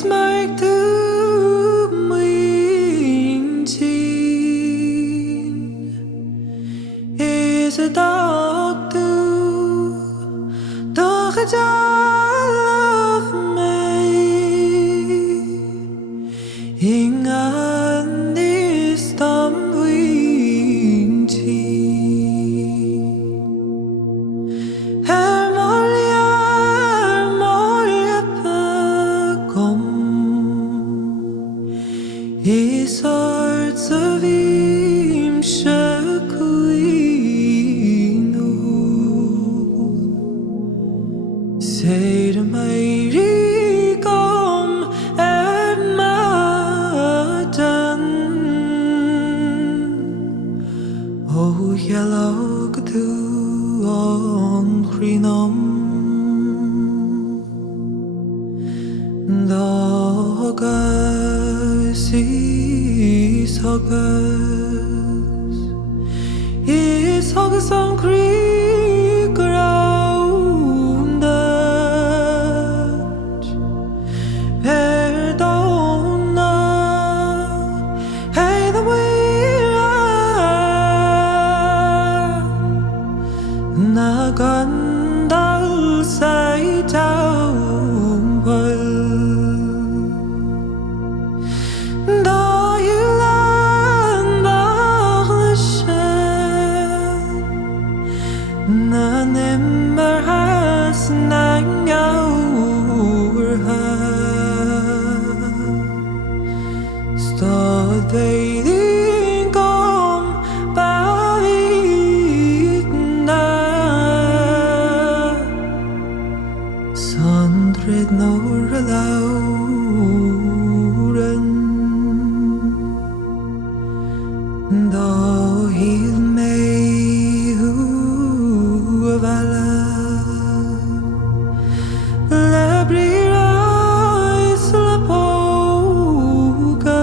mhearaigh tú muintín is a doctor doch a dtalamh mé ingan is dom muintín is arts a bhímse cuimhneamh say to Máirín maidin oh chealg tú an cuimhneamh thugas is thugas an croí grounded Dhomhnach Fhéil Muire na gCoinneal say teampall na nimeartha na ngeamhartha stad bhéilín gom bhinne son druid nuair a labhraíonn híl mé labhraíonn le póga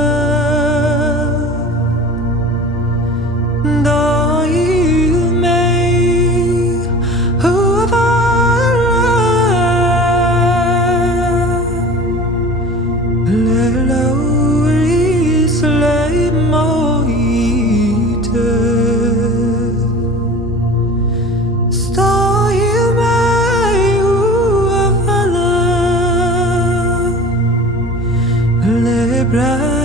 híl mé le labhraíonn le maidin briathra